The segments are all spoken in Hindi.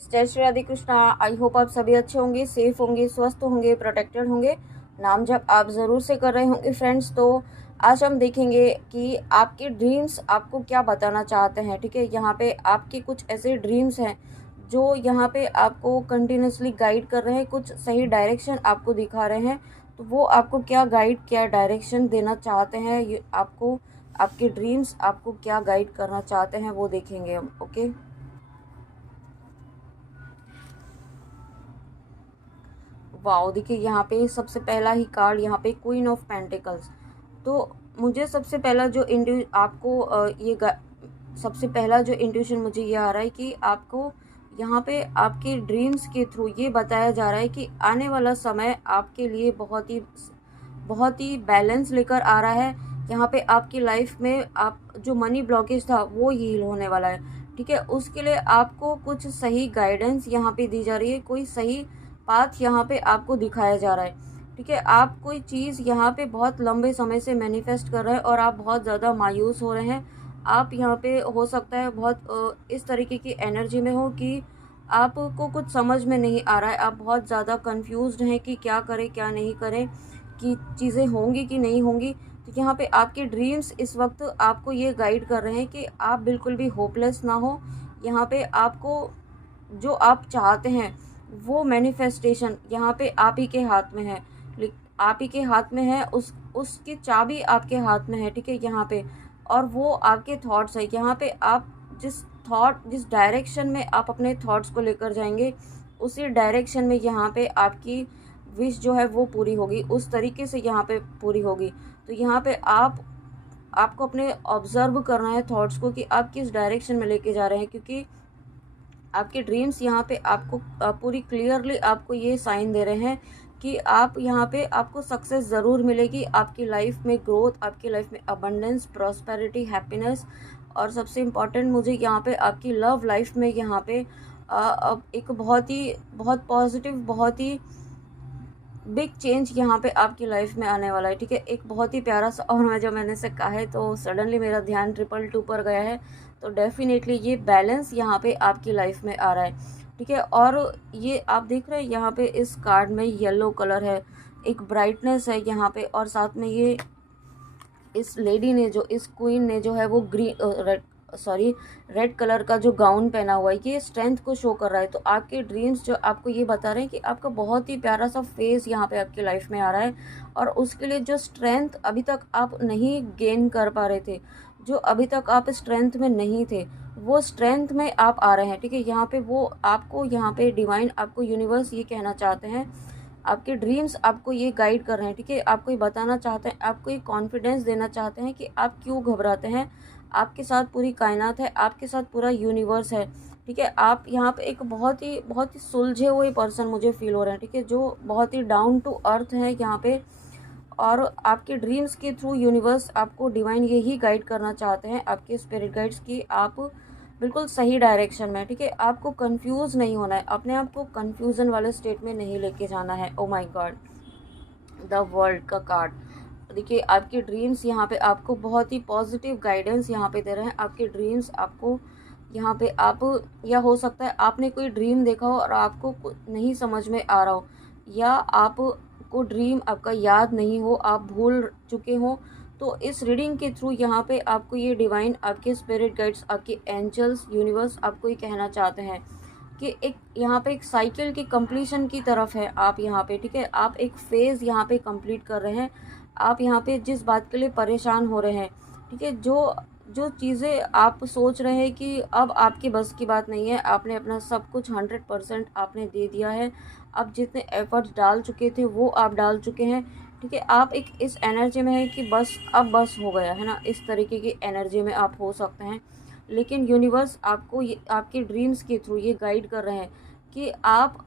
जय श्री राधे कृष्णा। आई होप आप सभी अच्छे होंगे, सेफ होंगे, स्वस्थ होंगे, प्रोटेक्टेड होंगे। नाम जब आप ज़रूर से कर रहे होंगे फ्रेंड्स। तो आज हम देखेंगे कि आपके ड्रीम्स आपको क्या बताना चाहते हैं। ठीक है, यहाँ पे आपके कुछ ऐसे ड्रीम्स हैं जो यहाँ पे आपको कंटिन्यूसली गाइड कर रहे हैं, कुछ सही डायरेक्शन आपको दिखा रहे हैं। तो वो आपको क्या गाइड, क्या डायरेक्शन देना चाहते हैं, ये आपको आपके ड्रीम्स आपको क्या गाइड करना चाहते हैं वो देखेंगे हम। ओके, वाओ, देखिए यहाँ पे सबसे पहला ही कार्ड, यहाँ पे क्वीन ऑफ पेंटिकल्स। तो मुझे सबसे पहला जो आपको सबसे पहला जो इंट्यूशन मुझे ये आ रहा है कि आपको यहाँ पे आपके ड्रीम्स के थ्रू ये बताया जा रहा है कि आने वाला समय आपके लिए बहुत ही बैलेंस लेकर आ रहा है। यहाँ पे आपकी लाइफ में आप जो मनी ब्लॉकेज था वो हील होने वाला है। ठीक है, उसके लिए आपको कुछ सही गाइडेंस यहाँ पे दी जा रही है, कोई सही पाथ यहाँ पे आपको दिखाया जा रहा है। ठीक है, आप कोई चीज़ यहाँ पे बहुत लंबे समय से मैनिफेस्ट कर रहे हैं और आप बहुत ज़्यादा मायूस हो रहे हैं। आप यहाँ पे हो सकता है बहुत इस तरीके की एनर्जी में हो कि आपको कुछ समझ में नहीं आ रहा है, आप बहुत ज़्यादा कंफ्यूज्ड हैं कि क्या करें क्या नहीं करें, कि चीज़ें होंगी कि नहीं होंगी। तो यहाँ पे आपके ड्रीम्स इस वक्त आपको ये गाइड कर रहे हैं कि आप बिल्कुल भी होपलेस ना हो। यहाँ पे आपको जो आप चाहते हैं वो मैनिफेस्टेशन यहाँ पे आप ही के हाथ में है। आप ही के हाथ में है, उसकी चाबी आपके हाथ में है। ठीक है, यहाँ पे और वो आपके थॉट्स है। यहाँ पे आप जिस डायरेक्शन में आप अपने थॉट्स को लेकर जाएंगे, उसी डायरेक्शन में यहाँ पे आपकी विश जो है वो पूरी होगी, उस तरीके से यहाँ पे पूरी होगी। तो यहाँ पे आपको अपने ऑब्जर्व करना है थॉट्स को कि आप किस डायरेक्शन में लेके जा रहे हैं, क्योंकि आपके ड्रीम्स यहाँ पे आपको पूरी क्लियरली आपको ये साइन दे रहे हैं कि आप यहाँ पे आपको सक्सेस ज़रूर मिलेगी, आपकी लाइफ में ग्रोथ, आपकी लाइफ में अबंडेंस, प्रॉस्पेरिटी, हैप्पीनेस। और सबसे इम्पॉर्टेंट मुझे यहाँ पे आपकी लव लाइफ में यहाँ पे अब एक बहुत पॉजिटिव, बहुत ही बिग चेंज यहाँ पे आपकी लाइफ में आने वाला है। ठीक है, एक बहुत ही प्यारा सा, और मैं जब मैंने से कहा है तो सडनली मेरा ध्यान 222 पर गया है। तो डेफिनेटली ये बैलेंस यहाँ पे आपकी लाइफ में आ रहा है। ठीक है, और ये आप देख रहे हैं यहाँ पे इस कार्ड में येलो कलर है, एक ब्राइटनेस है यहाँ पे, और साथ में ये इस लेडी ने जो, इस क्वीन ने जो है वो रेड कलर का जो गाउन पहना हुआ है, ये स्ट्रेंथ को शो कर रहा है। तो आपके ड्रीम्स जो आपको ये बता रहे हैं कि आपका बहुत ही प्यारा सा फेस यहाँ पे आपकी लाइफ में आ रहा है, और उसके लिए जो स्ट्रेंथ अभी तक आप नहीं गेन कर पा रहे थे, जो अभी तक आप स्ट्रेंथ में नहीं थे, वो स्ट्रेंथ में आप आ रहे हैं। ठीक है, यहाँ पे वो आपको, यहाँ पे डिवाइन आपको, यूनिवर्स ये कहना चाहते हैं, आपके ड्रीम्स आपको ये गाइड कर रहे हैं। ठीक है, आपको ये बताना चाहते हैं, आपको ये कॉन्फिडेंस देना चाहते हैं कि आप क्यों घबराते हैं। आपके साथ पूरी कायनात है, आपके साथ पूरा यूनिवर्स है। ठीक है, आप यहाँ पे एक बहुत ही सुलझे हुए पर्सन मुझे फील हो रहे हैं। ठीक है, जो बहुत ही डाउन टू अर्थ है यहाँ पे, और आपके ड्रीम्स के थ्रू यूनिवर्स आपको, डिवाइन यही गाइड करना चाहते हैं, आपके स्पिरिट गाइड्स की आप बिल्कुल सही डायरेक्शन में। ठीक है, आपको कंफ्यूज नहीं होना है, अपने आप को कंफ्यूजन वाले स्टेट में नहीं लेके जाना है। Oh my God, the world का कार्ड। देखिए, आपके ड्रीम्स यहाँ पे आपको बहुत ही पॉजिटिव गाइडेंस यहाँ पे दे रहे हैं। आपके ड्रीम्स आपको यहाँ पे आप, या हो सकता है आपने कोई ड्रीम देखा हो और आपको नहीं समझ में आ रहा हो, या आपको ड्रीम आपका याद नहीं हो, आप भूल चुके हो। तो इस रीडिंग के थ्रू यहाँ पे आपको ये डिवाइन, आपके स्पिरिट गाइड्स, आपके एंजल्स, यूनिवर्स आपको ये कहना चाहते हैं कि एक यहाँ पे एक साइकिल की कंप्लीशन की तरफ है आप यहाँ पे। ठीक है, आप एक फेज़ यहाँ पे कंप्लीट कर रहे हैं। आप यहाँ पे जिस बात के लिए परेशान हो रहे हैं, ठीक है, जो जो चीज़ें आप सोच रहे हैं कि अब आपकी बस की बात नहीं है, आपने अपना सब कुछ 100% आपने दे दिया है। आप जितने एफर्ट्स डाल चुके थे वो आप डाल चुके हैं। ठीक है, आप एक इस एनर्जी में है कि बस अब बस हो गया है ना, इस तरीके की एनर्जी में आप हो सकते हैं। लेकिन यूनिवर्स आपको ये आपके ड्रीम्स के थ्रू ये गाइड कर रहे हैं कि आप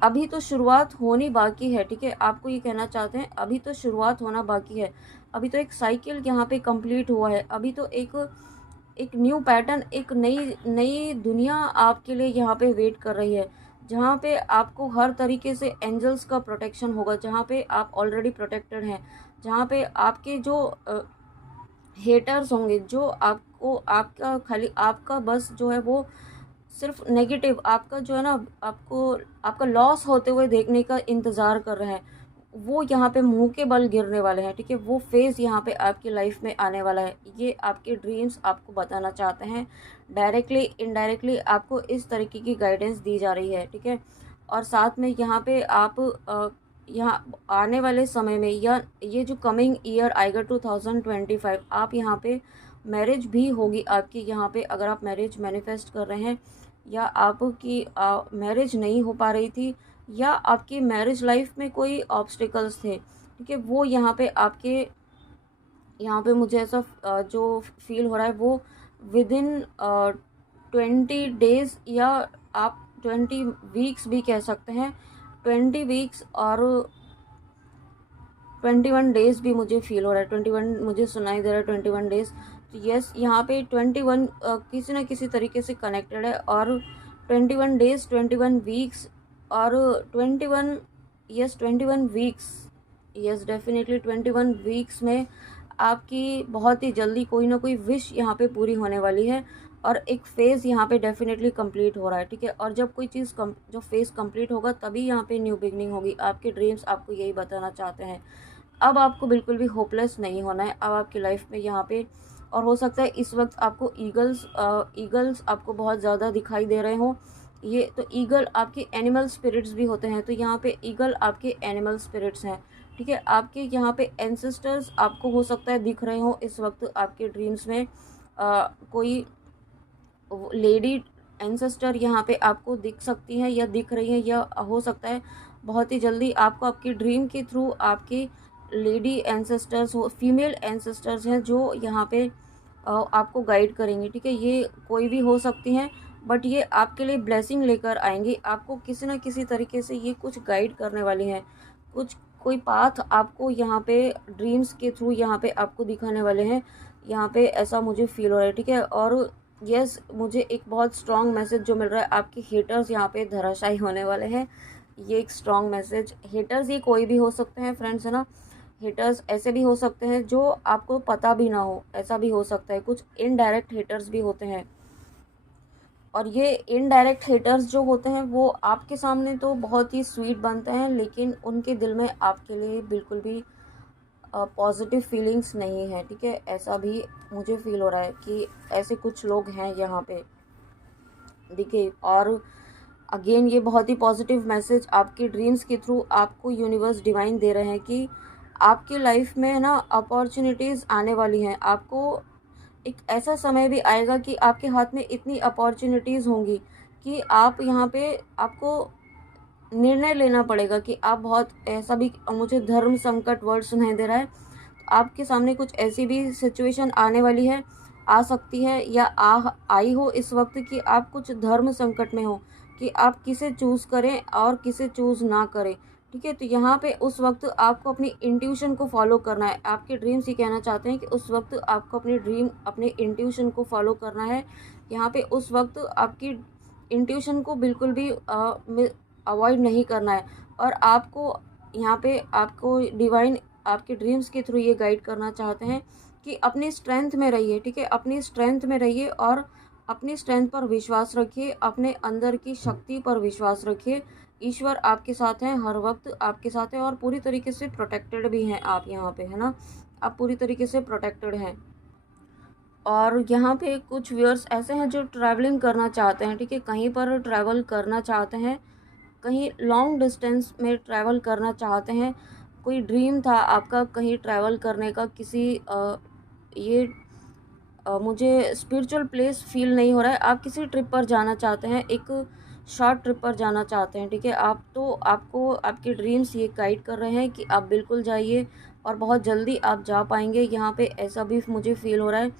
अभी तो शुरुआत होनी बाकी है। ठीक है, आपको ये कहना चाहते हैं अभी तो शुरुआत होना बाकी है, अभी तो एक साइकिल यहाँ पे कंप्लीट हुआ है, अभी तो एक एक न्यू पैटर्न, एक नई नई दुनिया आपके लिए यहाँ पे वेट कर रही है, जहाँ पे आपको हर तरीके से एंजल्स का प्रोटेक्शन होगा, जहाँ पे आप ऑलरेडी प्रोटेक्टेड हैं, जहाँ पे आपके जो हेटर्स होंगे, जो आपको, आपका खाली आपका बस जो है वो सिर्फ नेगेटिव आपका जो है ना, आपको आपका लॉस होते हुए देखने का इंतज़ार कर रहे हैं, वो यहाँ पे मुंह के बल गिरने वाले हैं, ठीक है। वो फेज़ यहाँ पे आपकी लाइफ में आने वाला है। ये आपके ड्रीम्स आपको बताना चाहते हैं। डायरेक्टली इनडायरेक्टली आपको इस तरीके की गाइडेंस दी जा रही है, ठीक है। और साथ में यहाँ पे आप यहाँ आने वाले समय में, या ये जो कमिंग ईयर आएगा 2025, आप यहाँ पे मैरिज भी होगी आपकी। यहाँ पे अगर आप मैरिज मैनिफेस्ट कर रहे हैं, या आपकी मैरिज नहीं हो पा रही थी, या आपकी मैरिज लाइफ में कोई ऑब्स्टिकल्स थे, ठीक है, वो यहाँ पे आपके, यहाँ पे मुझे ऐसा जो फील हो रहा है वो विद इन 20 डेज़, या आप 20 वीक्स भी कह सकते हैं। 20 वीक्स और 21 डेज़ भी मुझे फील हो रहा है। 21 मुझे सुनाई दे रहा है, 21 डेज़। तो यस, यहाँ पे 21 किसी न किसी तरीके से कनेक्टेड है। और 21 डेज़, 21 वीक्स और 21 वीक्स, यस डेफिनेटली 21 वीक्स में आपकी बहुत ही जल्दी कोई ना कोई विश यहाँ पे पूरी होने वाली है, और एक फ़ेज़ यहाँ पे डेफिनेटली कंप्लीट हो रहा है, ठीक है। और जब कोई चीज़ जो फ़ेज़ कंप्लीट होगा, तभी यहाँ पे न्यू बिगनिंग होगी। आपके ड्रीम्स आपको यही बताना चाहते हैं। अब आपको बिल्कुल भी होपलेस नहीं होना है। अब आपकी लाइफ में यहाँ पे, और हो सकता है इस वक्त आपको ईगल्स आपको बहुत ज़्यादा दिखाई दे रहे हों। ये तो ईगल आपके एनिमल स्पिरिट्स भी होते हैं, तो यहाँ पे ईगल आपके एनिमल स्पिरिट्स हैं, ठीक है। आपके यहाँ पे एंसेस्टर्स आपको हो सकता है दिख रहे हों इस वक्त आपके ड्रीम्स में। कोई लेडी एंसेस्टर यहाँ पे आपको दिख सकती हैं, या दिख रही हैं, या हो सकता है बहुत ही जल्दी आपको आपकी ड्रीम के थ्रू आपकी लेडी एंसेस्टर्स हो, फीमेल एंसेस्टर्स हैं जो यहाँ पे आपको गाइड करेंगी, ठीक है। ये कोई भी हो सकती हैं, बट ये आपके लिए ब्लेसिंग लेकर आएंगी। आपको किसी न किसी तरीके से ये कुछ गाइड करने वाली हैं। कोई पाथ आपको यहाँ पे ड्रीम्स के थ्रू यहाँ पे आपको दिखाने वाले हैं। यहाँ पे ऐसा मुझे फील हो रहा है, ठीक है। और यस, मुझे एक बहुत स्ट्रॉन्ग मैसेज जो मिल रहा है, आपके हेटर्स यहाँ पे धराशायी होने वाले हैं। ये एक स्ट्रॉन्ग मैसेज। हेटर्स ये कोई भी हो सकते हैं फ्रेंड्स, है ना। हेटर्स ऐसे भी हो सकते हैं जो आपको पता भी ना हो, ऐसा भी हो सकता है। कुछ इनडायरेक्ट हेटर्स भी होते हैं, और ये इनडायरेक्ट हेटर्स जो होते हैं वो आपके सामने तो बहुत ही स्वीट बनते हैं, लेकिन उनके दिल में आपके लिए बिल्कुल भी पॉजिटिव फीलिंग्स नहीं है, ठीक है। ऐसा भी मुझे फील हो रहा है कि ऐसे कुछ लोग हैं यहाँ पे, देखिए। और अगेन ये बहुत ही पॉजिटिव मैसेज आपके ड्रीम्स के थ्रू आपको यूनिवर्स डिवाइन दे रहे हैं कि आपकी लाइफ में ना अपॉर्चुनिटीज़ आने वाली हैं। आपको एक ऐसा समय भी आएगा कि आपके हाथ में इतनी अपॉर्चुनिटीज़ होंगी कि आप यहाँ पे आपको निर्णय लेना पड़ेगा कि आप बहुत, ऐसा भी मुझे धर्म संकट वर्ड सुनाई दे रहा है। तो आपके सामने कुछ ऐसी भी सिचुएशन आने वाली है, आ सकती है, या आई हो इस वक्त कि आप कुछ धर्म संकट में हो कि आप किसे चूज़ करें और किसे चूज़ ना करें, ठीक है। तो यहाँ पे उस वक्त आपको अपनी इंट्यूशन को फॉलो करना है। आपके ड्रीम्स ये कहना चाहते हैं कि उस वक्त आपको अपने इंट्यूशन को फॉलो करना है। यहाँ पे उस वक्त आपकी इंट्यूशन को बिल्कुल भी अवॉइड नहीं करना है। और आपको यहाँ पे आपको डिवाइन आपके ड्रीम्स के थ्रू ये गाइड करना चाहते हैं कि अपनी स्ट्रेंथ में रहिए, ठीक है। अपनी स्ट्रेंथ में रहिए और अपनी स्ट्रेंथ पर विश्वास रखिए, अपने अंदर की शक्ति पर विश्वास रखिए। ईश्वर आपके साथ हैं, हर वक्त आपके साथ हैं, और पूरी तरीके से प्रोटेक्टेड भी हैं आप यहाँ पे, है ना। आप पूरी तरीके से प्रोटेक्टेड हैं। और यहाँ पे कुछ व्यूअर्स ऐसे हैं जो ट्रैवलिंग करना चाहते हैं, ठीक है। कहीं पर ट्रैवल करना चाहते हैं, कहीं लॉन्ग डिस्टेंस में ट्रैवल करना चाहते हैं। कोई ड्रीम था आपका कहीं ट्रैवल करने का, किसी ये मुझे स्पिरिचुअल प्लेस फील नहीं हो रहा है। आप किसी ट्रिप पर जाना चाहते हैं, एक शॉर्ट ट्रिप पर जाना चाहते हैं, ठीक है। आपको आपके ड्रीम्स ये गाइड कर रहे हैं कि आप बिल्कुल जाइए, और बहुत जल्दी आप जा पाएंगे यहाँ पे, ऐसा भी मुझे फील हो रहा है।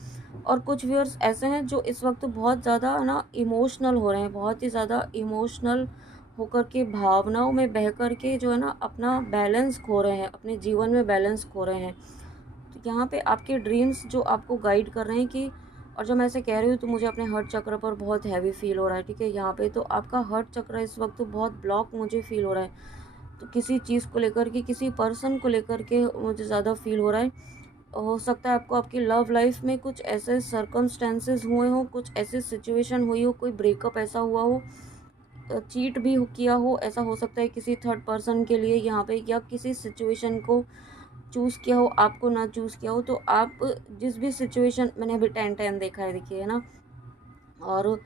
और कुछ व्यूअर्स ऐसे हैं जो इस वक्त बहुत ज़्यादा ना इमोशनल हो रहे हैं, बहुत ही ज़्यादा इमोशनल होकर के, भावनाओं में बह कर के जो है ना अपना बैलेंस खो रहे हैं, अपने जीवन में बैलेंस खो रहे हैं। तो यहाँ पे आपके ड्रीम्स जो आपको गाइड कर रहे हैं कि, और जब मैं ऐसे कह रही हूँ तो मुझे अपने हार्ट चक्र पर बहुत हैवी फील हो रहा है, ठीक है। यहाँ पे तो आपका हार्ट चक्र इस वक्त बहुत ब्लॉक मुझे फील हो रहा है। तो किसी चीज़ को लेकर के, किसी पर्सन को लेकर के मुझे ज़्यादा फील हो रहा है। हो सकता है आपको आपकी लव लाइफ में कुछ ऐसे सर्कमस्टेंसेस हुए हों, कुछ ऐसी सिचुएशन हुई हो, कोई ब्रेकअप ऐसा हुआ हो, चीट भी किया हो, ऐसा हो सकता है किसी थर्ड पर्सन के लिए यहाँ पे, या किसी सिचुएशन को चूज़ किया हो, आपको ना चूज़ किया हो। तो आप जिस भी सिचुएशन, मैंने अभी 10-10 देखा है, देखिए, है ना। और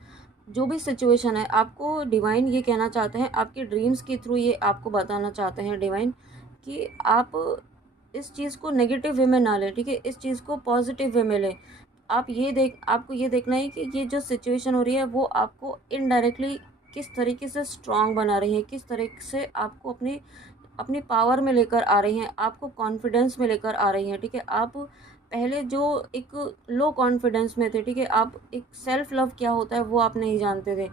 जो भी सिचुएशन है, आपको डिवाइन ये कहना चाहते हैं, आपके ड्रीम्स के थ्रू ये आपको बताना चाहते हैं डिवाइन, कि आप इस चीज़ को नेगेटिव वे में ना लें, ठीक है, इस चीज़ को पॉजिटिव वे में लें। आपको ये देखना है कि ये जो सिचुएशन हो रही है वो आपको इनडायरेक्टली किस तरीके से स्ट्रांग बना रही है, किस तरीके से आपको अपनी अपनी पावर में लेकर आ रही हैं, आपको कॉन्फिडेंस में लेकर आ रही हैं, ठीक है। आप पहले जो एक लो कॉन्फिडेंस में थे, ठीक है, आप एक सेल्फ लव क्या होता है वो आप नहीं जानते थे,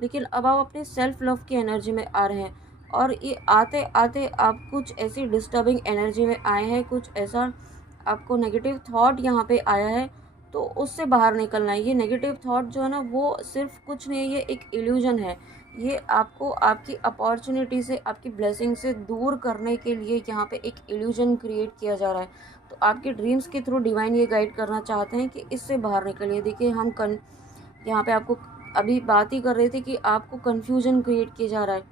लेकिन अब आप अपने सेल्फ लव की एनर्जी में आ रहे हैं। और ये आते आते आप कुछ ऐसी डिस्टर्बिंग एनर्जी में आए हैं, कुछ ऐसा आपको नेगेटिव थॉट यहाँ पे आया है, तो उससे बाहर निकलना है। ये नेगेटिव थॉट जो है ना, वो सिर्फ कुछ नहीं है, ये एक इल्यूजन है। ये आपको आपकी अपॉर्चुनिटी से, आपकी ब्लेसिंग से दूर करने के लिए यहाँ पे एक इल्यूजन क्रिएट किया जा रहा है। तो आपके ड्रीम्स के थ्रू डिवाइन ये गाइड करना चाहते हैं कि इससे बाहर निकलिए। देखिए, यहाँ पे आपको अभी बात ही कर रहे थे कि आपको कन्फ्यूजन क्रिएट किया जा रहा है,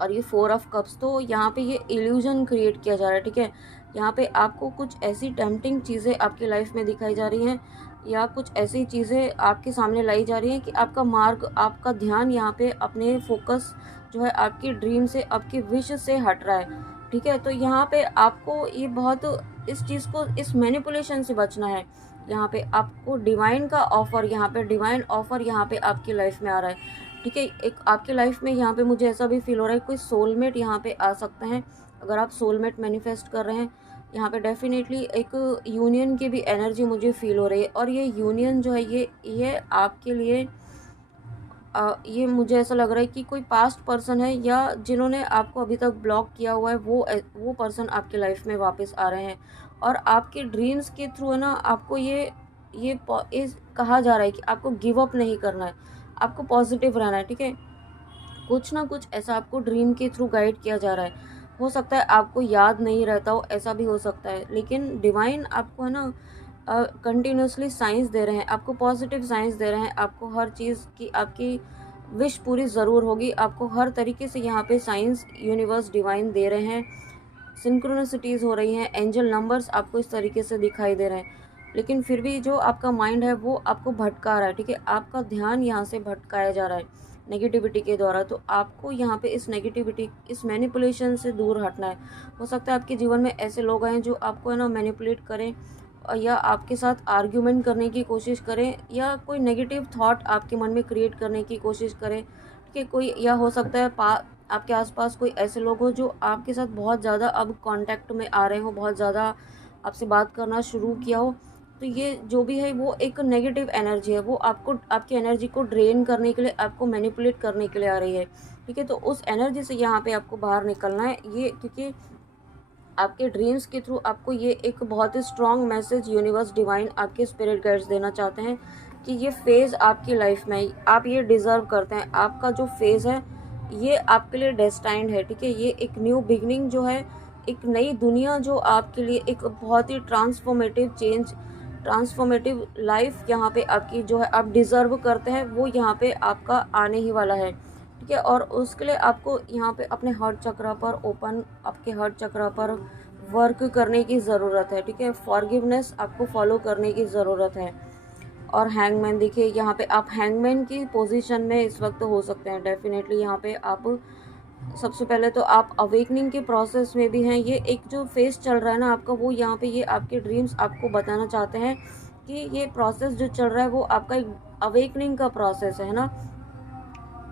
और ये 4 ऑफ कप्स, तो यहाँ पे ये इल्यूजन क्रिएट किया जा रहा है, ठीक है। यहाँ पे आपको कुछ ऐसी टेम्पटिंग चीज़ें आपकी लाइफ में दिखाई जा रही हैं, या कुछ ऐसी चीज़ें आपके सामने लाई जा रही हैं कि आपका मार्ग, आपका ध्यान यहाँ पे अपने फोकस जो है आपकी ड्रीम से, आपकी विश से हट रहा है, ठीक है। तो यहाँ पे आपको ये बहुत इस चीज़ को, इस मैनिपुलेशन से बचना है। यहाँ पे आपको डिवाइन ऑफर यहाँ पे आपकी लाइफ में आ रहा है, ठीक है। एक आपके लाइफ में यहाँ पे मुझे ऐसा भी फील हो रहा है, कोई सोलमेट यहाँ पे आ सकते हैं। अगर आप सोलमेट मैनिफेस्ट कर रहे हैं, यहाँ पे डेफिनेटली एक यूनियन की भी एनर्जी मुझे फील हो रही है। और ये यूनियन जो है, ये आपके लिए ये मुझे ऐसा लग रहा है कि कोई पास्ट पर्सन है, या जिन्होंने आपको अभी तक ब्लॉक किया हुआ है, वो पर्सन आपके लाइफ में वापस आ रहे हैं। और आपके ड्रीम्स के थ्रू है ना, आपको इस कहा जा रहा है कि आपको गिव अप नहीं करना है, आपको पॉजिटिव रहना है, ठीक है। कुछ ना कुछ ऐसा आपको ड्रीम के थ्रू गाइड किया जा रहा है। हो सकता है आपको याद नहीं रहता हो, ऐसा भी हो सकता है, लेकिन डिवाइन आपको है ना कंटिन्यूसली साइंस दे रहे हैं, आपको पॉजिटिव साइंस दे रहे हैं। आपको हर चीज़ की आपकी विश पूरी ज़रूर होगी, आपको हर तरीके से यहाँ पे साइंस, यूनिवर्स, डिवाइन दे रहे हैं। सिंक्रोनिसिटीज़ हो रही हैं, एंजल नंबर्स आपको इस तरीके से दिखाई दे रहे हैं। लेकिन फिर भी जो आपका माइंड है वो आपको भटका रहा है, ठीक है। आपका ध्यान यहाँ से भटकाया जा रहा है नेगेटिविटी के द्वारा। तो आपको यहाँ पे इस नेगेटिविटी, इस मैनिपुलेशन से दूर हटना है। हो सकता है आपके जीवन में ऐसे लोग आएँ जो आपको है ना मैनिपुलेट करें, या आपके साथ आर्ग्यूमेंट करने की कोशिश करें, या कोई नेगेटिव थॉट आपके मन में क्रिएट करने की कोशिश करें, ठीक है। कोई, या हो सकता है आपके आसपास कोई ऐसे लोग हो जो आपके साथ बहुत ज़्यादा अब कांटेक्ट में आ रहे हो, बहुत ज़्यादा आपसे बात करना शुरू किया हो। तो ये जो भी है वो एक नेगेटिव एनर्जी है, वो आपको, आपकी एनर्जी को ड्रेन करने के लिए, आपको मैनिपुलेट करने के लिए आ रही है, ठीक है। तो उस एनर्जी से यहाँ पे आपको बाहर निकलना है, ये क्योंकि आपके ड्रीम्स के थ्रू आपको ये एक बहुत ही स्ट्रॉन्ग मैसेज यूनिवर्स, डिवाइन, आपके स्पिरिट गाइड्स देना चाहते हैं कि ये फेज़ आपकी लाइफ में, आप ये डिज़र्व करते हैं। आपका जो फेज़ है ये आपके लिए डेस्टाइंड है, ठीक है। ये एक न्यू बिगनिंग जो है, एक नई दुनिया जो आपके लिए, एक बहुत ही ट्रांसफॉर्मेटिव लाइफ यहाँ पे आपकी जो है, आप डिज़र्व करते हैं, वो यहाँ पे आपका आने ही वाला है, ठीक है। और उसके लिए आपको यहाँ पे अपने हार्ट चक्र पर आपके हार्ट चक्र पर वर्क करने की ज़रूरत है, ठीक है। फॉरगिवनेस आपको फॉलो करने की ज़रूरत है। और हैंगमैन, देखिए यहाँ पे आप हैंगमैन की पोजीशन में इस वक्त हो सकते हैं। डेफिनेटली यहाँ पे आप, सबसे पहले तो आप अवेकनिंग के प्रोसेस में भी हैं। ये एक जो फेज चल रहा है ना आपका, वो यहाँ पे ये आपके ड्रीम्स आपको बताना चाहते हैं कि ये प्रोसेस जो चल रहा है वो आपका एक अवेकनिंग का प्रोसेस है ना,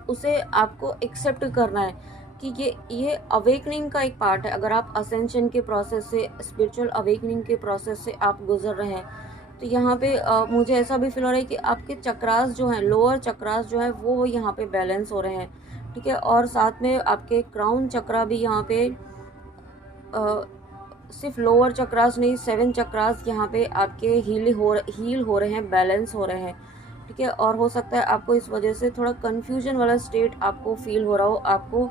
उसे आपको एक्सेप्ट करना है कि ये अवेकनिंग का एक पार्ट है। अगर आप असेंशन के प्रोसेस से, स्पिरिचुअल अवेकनिंग के प्रोसेस से आप गुजर रहे हैं, तो यहाँ पे मुझे ऐसा भी फील हो रहा है कि आपके चक्रास जो हैं, लोअर चक्रास जो है वो यहाँ पे बैलेंस हो रहे हैं, ठीक है। और साथ में आपके क्राउन चक्रा भी यहाँ पे सिर्फ लोअर चक्रास नहीं, 7 चक्रास यहाँ पे आपके हील हो रहे हैं, बैलेंस हो रहे हैं, ठीक है। और हो सकता है आपको इस वजह से थोड़ा कन्फ्यूजन वाला स्टेट आपको फील हो रहा हो, आपको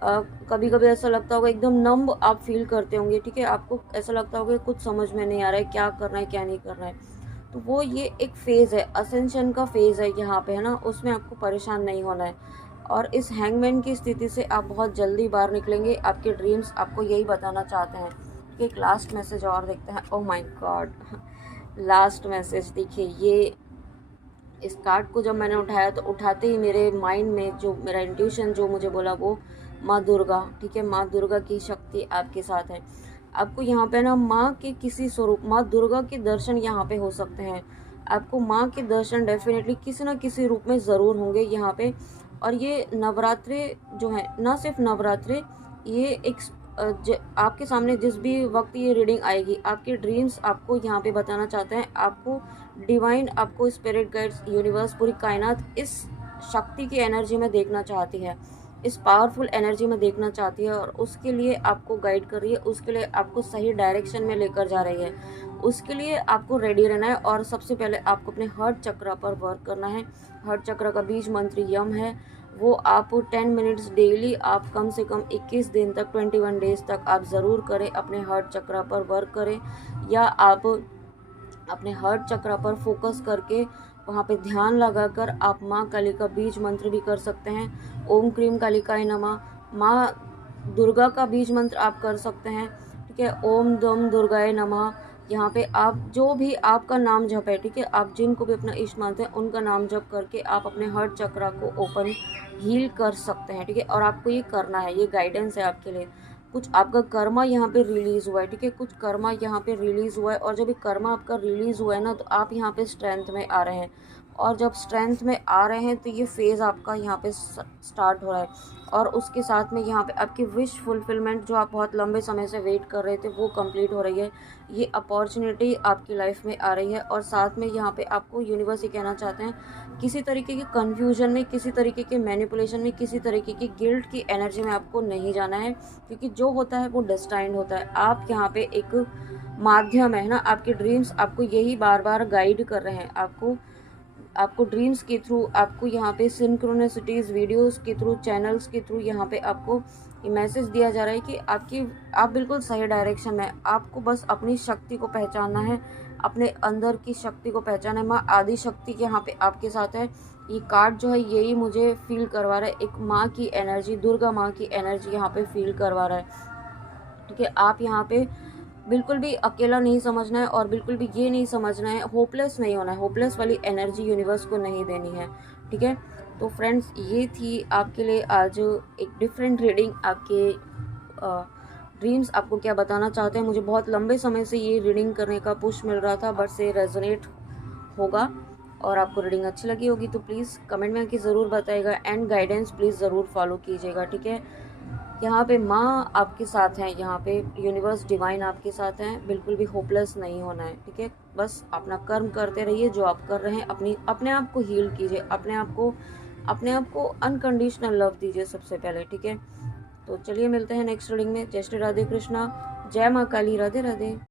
कभी कभी ऐसा लगता होगा एकदम नंब आप फील करते होंगे, ठीक है, आपको ऐसा लगता होगा कुछ समझ में नहीं आ रहा है क्या करना है क्या नहीं करना है। तो वो ये एक फ़ेज़ है, असेंशन का फ़ेज़ है यहाँ पे, है ना, उसमें आपको परेशान नहीं होना है। और इस हैंगमैन की स्थिति से आप बहुत जल्दी बाहर निकलेंगे। आपके ड्रीम्स आपको यही बताना चाहते हैं। एक लास्ट मैसेज और देखते हैं। Oh my God, last message देखिए। ये इस कार्ड को जब मैंने उठाया तो उठाते ही मेरे माइंड में जो मेरा इंट्यूशन जो मुझे बोला वो माँ दुर्गा, ठीक है, माँ दुर्गा की शक्ति आपके साथ है। आपको यहाँ पे ना माँ के किसी स्वरूप, माँ दुर्गा के दर्शन यहाँ पे हो सकते हैं। आपको माँ के दर्शन डेफिनेटली किसी न किसी रूप में ज़रूर होंगे यहाँ पे। और ये नवरात्रे जो है, ना सिर्फ नवरात्रे, ये एक आपके सामने जिस भी वक्त ये रीडिंग आएगी, आपके ड्रीम्स आपको यहाँ पे बताना चाहते हैं। आपको डिवाइन, आपको स्पिरिट गाइड्स, यूनिवर्स, पूरी कायनात इस शक्ति की एनर्जी में देखना चाहती है, इस पावरफुल एनर्जी में देखना चाहती है, और उसके लिए आपको गाइड कर रही है, उसके लिए आपको सही डायरेक्शन में लेकर जा रही है। उसके लिए आपको रेडी रहना है। और सबसे पहले आपको अपने हार्ट चक्र पर वर्क करना है। हार्ट चक्र का बीज मंत्र यम है, वो आप 10 मिनट्स डेली, आप कम से कम 21 दिन तक, 21 डेज तक आप ज़रूर करें, अपने हार्ट चक्र पर वर्क करें। या आप अपने हार्ट चक्र पर फोकस करके वहाँ पे ध्यान लगाकर आप माँ काली का बीज मंत्र भी कर सकते हैं। ओम क्रीम कालिकाय नमः। माँ दुर्गा का बीज मंत्र आप कर सकते हैं, ठीक है। ओम दम दुर्गाय नमः। यहाँ पे आप जो भी आपका नाम जप है, ठीक है, आप जिनको भी अपना इष्ट मानते हैं उनका नाम जप करके आप अपने हार्ट चक्र को ओपन हील कर सकते हैं, ठीक है। और आपको ये करना है, ये गाइडेंस है आपके लिए। कुछ आपका कर्मा यहाँ पे रिलीज़ हुआ है, ठीक है, कुछ कर्मा यहाँ पे रिलीज़ हुआ है। और जब भी कर्मा आपका रिलीज़ हुआ है ना, तो आप यहाँ पे स्ट्रेंथ में आ रहे हैं। और जब स्ट्रेंथ में आ रहे हैं तो ये फेज़ आपका यहाँ पे स्टार्ट हो रहा है। और उसके साथ में यहाँ पे आपकी विश फुलफिलमेंट, जो आप बहुत लंबे समय से वेट कर रहे थे, वो कंप्लीट हो रही है। ये अपॉर्चुनिटी आपकी लाइफ में आ रही है। और साथ में यहाँ पे आपको यूनिवर्स ये कहना चाहते हैं, किसी तरीके की कन्फ्यूजन में, किसी तरीके के मैनिपुलेशन में, किसी तरीके की गिल्ट की एनर्जी में आपको नहीं जाना है, क्योंकि जो होता है वो डेस्टाइंड होता है। आप यहाँ पे एक माध्यम है ना, आपके ड्रीम्स आपको यही बार बार गाइड कर रहे हैं। आपको ड्रीम्स के थ्रू, आपको यहाँ पे सिंक्रोनिसिटीज़ वीडियोस के थ्रू, चैनल्स के थ्रू यहाँ पे आपको ये मैसेज दिया जा रहा है कि आप बिल्कुल सही डायरेक्शन में। आपको बस अपनी शक्ति को पहचानना है, अपने अंदर की शक्ति को पहचाना है। माँ आदि शक्ति के यहाँ पे आपके साथ है। ये कार्ड जो है यही मुझे फील करवा रहा है, एक माँ की एनर्जी, दुर्गा माँ की एनर्जी यहाँ पे फील करवा रहा है, ठीक है। आप यहाँ पे बिल्कुल भी अकेला नहीं समझना है, और बिल्कुल भी ये नहीं समझना है, होपलेस नहीं होना है। होपलेस वाली एनर्जी यूनिवर्स को नहीं देनी है, ठीक है। तो फ्रेंड्स, ये थी आपके लिए आज एक डिफरेंट रीडिंग। आपके ड्रीम्स आपको क्या बताना चाहते हैं। मुझे बहुत लंबे समय से ये रीडिंग करने का पुश मिल रहा था, बट से रेजोनेट होगा। और आपको रीडिंग अच्छी लगी होगी तो प्लीज़ कमेंट में आके ज़रूर बताइएगा। एंड गाइडेंस प्लीज़ ज़रूर फॉलो कीजिएगा, ठीक है। यहाँ पे माँ आपके साथ हैं, यहाँ पे यूनिवर्स डिवाइन आपके साथ हैं। बिल्कुल भी होपलेस नहीं होना है, ठीक है। बस अपना कर्म करते रहिए जो आप कर रहे हैं। अपने आप को हील कीजिए, अपने आप को अनकंडीशनल लव दीजिए सबसे पहले, ठीक है। तो चलिए मिलते हैं नेक्स्ट रीडिंग में। जय श्री राधे कृष्णा, जय माँ काली, राधे राधे।